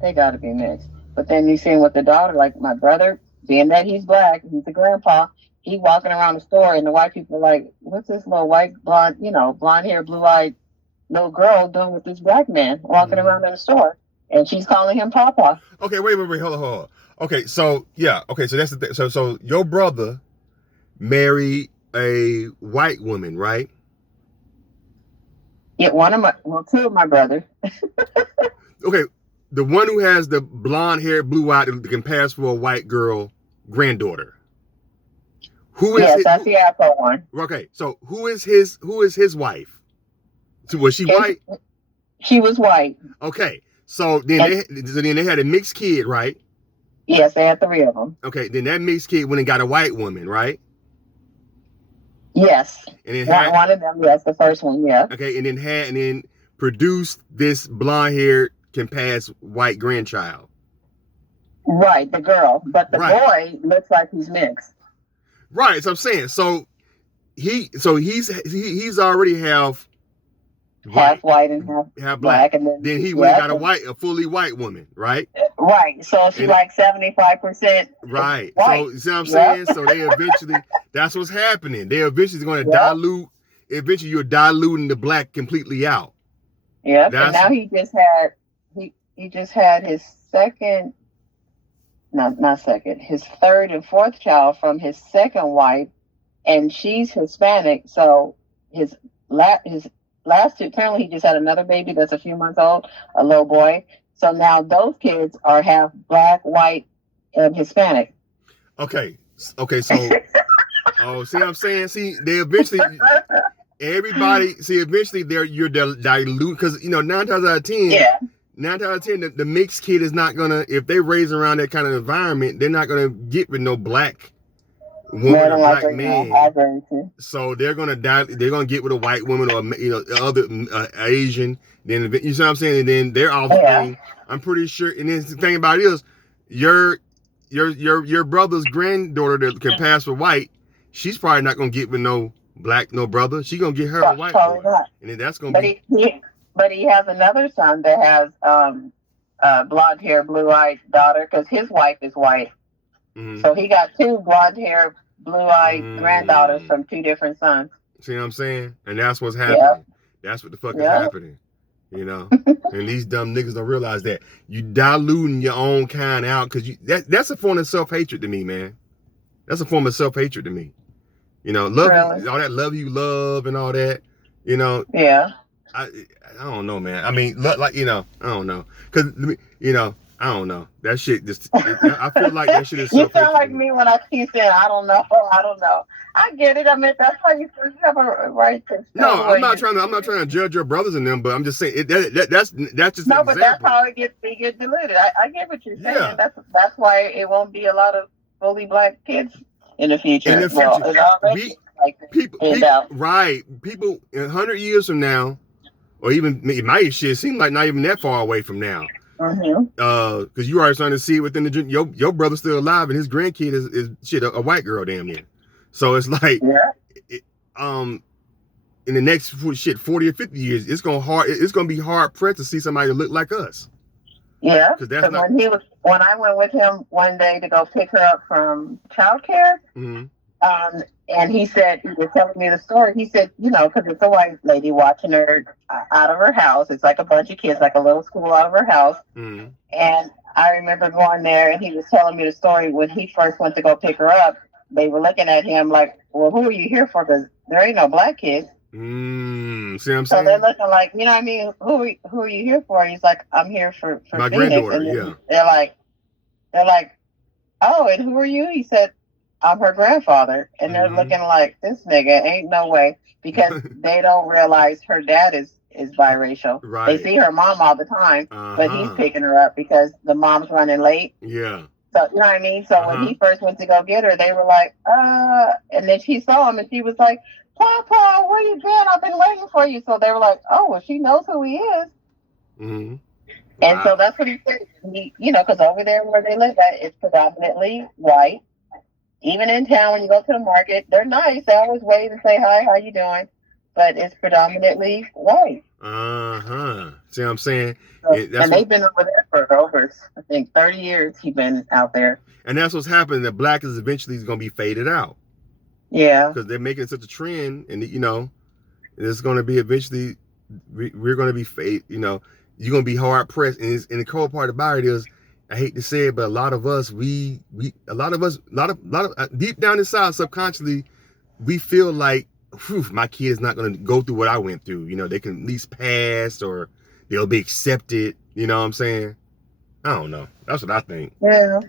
They got to be mixed. But then you see him with the daughter, like my brother, being that he's black, he's the grandpa. He walking around the store, and the white people are like, "What's this little white blonde, blonde hair, blue eyed little girl doing with this black man walking Mm-hmm. around in the store?" And she's calling him Papa. Okay, wait, hold on. Okay, so yeah, okay, so that's the thing. So your brother married a white woman, right? Yeah, two of my brothers. Okay, the one who has the blonde hair, blue eyed, that can pass for a white girl granddaughter. Who is Yes, it? that's the Afro one. Okay, so who is his wife? So was she Okay, white? she was white, Okay, so then and they had a mixed kid, right? yes, they had three of them. Okay, then that mixed kid went and got a white woman, right? Yes, And then one had one of them. Yes, the first one. Yeah, okay, and then produced this blonde haired can pass white grandchild. right, the girl, but the Right. boy looks like he's mixed, Right. So I'm saying, he's already half half white, white and half black. black, and then Then he went and yeah, got a fully white woman, right? right. So she And like 75% right. white. So you see what I'm Yep, saying? So they eventually, that's what's happening. They eventually going to yep, dilute. Eventually, you're diluting the black completely out. yep. And That's now he just had his second, not second, his third and fourth child from his second wife, and she's Hispanic. So his his last two, apparently he just had another baby that's a few months old, a little boy. So now those kids are half black, white, and Hispanic. okay. Okay. So oh, see what I'm saying? See, they eventually everybody see eventually you're dilute because nine times out of ten. Yeah, 9 times out of 10, the mixed kid is not gonna. If they raise around that kind of environment, they're not gonna get with no black more woman or than black likely, I man. agree with you. So they're gonna die. They're gonna get with a white woman or other Asian. Then you see what I'm saying. And then their Yeah, offspring. I'm pretty sure. And then the thing about it is, your your brother's granddaughter that can pass for white. She's probably not gonna get with no black no brother. She's gonna get her a white probably boy, not. and then that's gonna But be he has another son that has blonde hair, blue eyed daughter because his wife is white. mm, So he got two blonde hair, blue eyed granddaughters mm, from two different sons. see what I'm saying? And that's what's Yep, happening. That's what the fuck is yep. happening. You know? And these dumb niggas don't realize that. You diluting your own kind out because that's a form of self-hatred to me, man. That's a form of self-hatred to me. Love Really? you, all that love you love and all that. You know, Yeah. I I don't know, man. I mean, like I don't know. Cause I don't know. That shit I feel like that shit is You sound self-hatred to like me. me when I keep saying, I don't know, I don't know. I get it. I mean, that's how you have a right to feel No, the way you I'm not trying to judge your brothers and them, but I'm just saying that's just an No, but that's example. how they get diluted. I get what you're saying. Yeah. That's why it won't be a lot of fully black kids in the In future. the Well, future, it already we is like this. And right people 100 years from now, or even it might shit seem like not even that far away from now. hmm Because you already starting to see it within your brother's still alive and his grandkid is shit a white girl damn near. So it's like, yeah, it, um, in the next 40 or 50 years, it's gonna be hard pressed to see somebody that look like us. yeah. Because that's Because not. when I went with him one day to go pick her up from childcare, Mm-hmm. and he said, he was telling me the story. He said, because it's a white lady watching her out of her house. It's like a bunch of kids, like a little school out of her house. Mm-hmm. And I remember going there, and he was telling me the story when he first went to go pick her up. They were looking at him like, "Well, who are you here for? Because there ain't no black kids." See what I'm So they're saying? looking like, what I mean? Who are you here for? He's like, "I'm here for My Phoenix." granddaughter, And yeah. then they're like, "Oh, and who are you?" He said, "I'm her grandfather." And they're Mm-hmm. looking like, "This nigga ain't no way," because they don't realize her dad is biracial. They Right. see her mom all the time, but he's Uh-huh. picking her up because the mom's running late. Yeah. So you know what I mean? So when Uh-huh. he first went to go get her, they were like, and then she saw him and she was like, "Papa, where you been? I've been waiting for you." So they were like, "Oh, well, she knows who he is." Mm-hmm. And so Wow. that's what he said. Because over there where they live at, it's predominantly white. Even in town, when you go to the market, they're nice. They always wave and say hi, how you doing? but it's predominantly white. See what I'm saying? So, That's and what, they've been over there for over, I think, 30 years. He's been out there. and that's what's happening. The black is eventually going to be faded out Yeah. because they're making such a trend, and you know, it's going to be eventually. We're going to be fade. You know, you're going to be hard pressed. And the cold part about it is, I hate to say it, but a lot of us, a lot of deep down inside, subconsciously, we feel like, whew, my kid is not going to go through what I went through. You know, they can at least pass or they'll be accepted. You know what I'm saying? I don't know. That's what I think. Yeah.